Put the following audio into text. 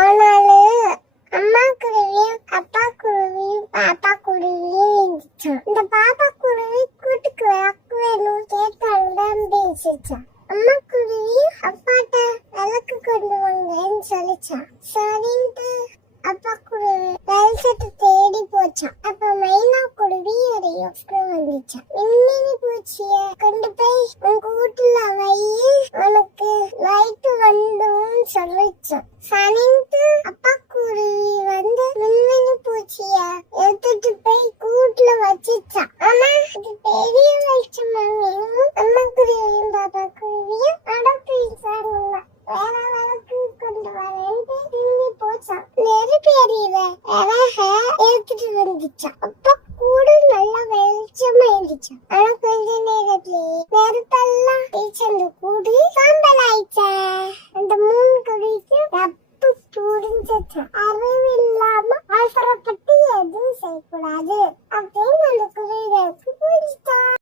ஆனாலு அம்மா குருவியும் அப்பா குருவியும் பாப்பா குருவியும் இருந்துச்சான் இந்த பாப்பா குருவி கூட்டுக்கு விளக்கு வேணும் கேட்டால்தான் பேசிச்சான் அம்மா குருவி அப்பாட்ட விளக்கு கொண்டு வாங்கன்னு சொல்லிச்சான் சரின்ட்டு அப்பா குருவி வெளிச்சத்தை தேடி போச்சான் அப்ப மைனா குருவி ஒரு யோசனை வந்துச்சான் மின்மினி பூச்சிய கொண்டு போய் உன் கூட்டுல வை. உனக்கு லைட் வந்தும் சனிந்து அப்பா குருவி வந்து மின்மினி பூச்சிய? எடுத்துட்டு போய் கூட்டுல வச்சுச்சான் ஆனா இது பெரிய வெளிச்சமாகவும் அம்மா குருவியும் பாப்பா குருவியும் அடப்பு அடப்பிச்சாங்க வேற விளக்கு கொண்டு வரேன்ட்டு திரும்பி போச்சான் நெருப்பு எறிகிற விறக எடுத்துட்டு வந்துச்சான் அப்ப கூடு நல்லா வெளிச்சமா இருந்துச்சு. ஆனா கொஞ்ச நேரத்திலேயே நெருப்பெல்லாம் தேய்ச்சி அந்த கூடு சாம்பல் ஆயிடுச்சு முக்கியம் அறிவு இல்லாம அவசரப்பட்டு எதுவும் செய்யக்கூடாது அப்படின்னு அந்த குருவிகளுக்கு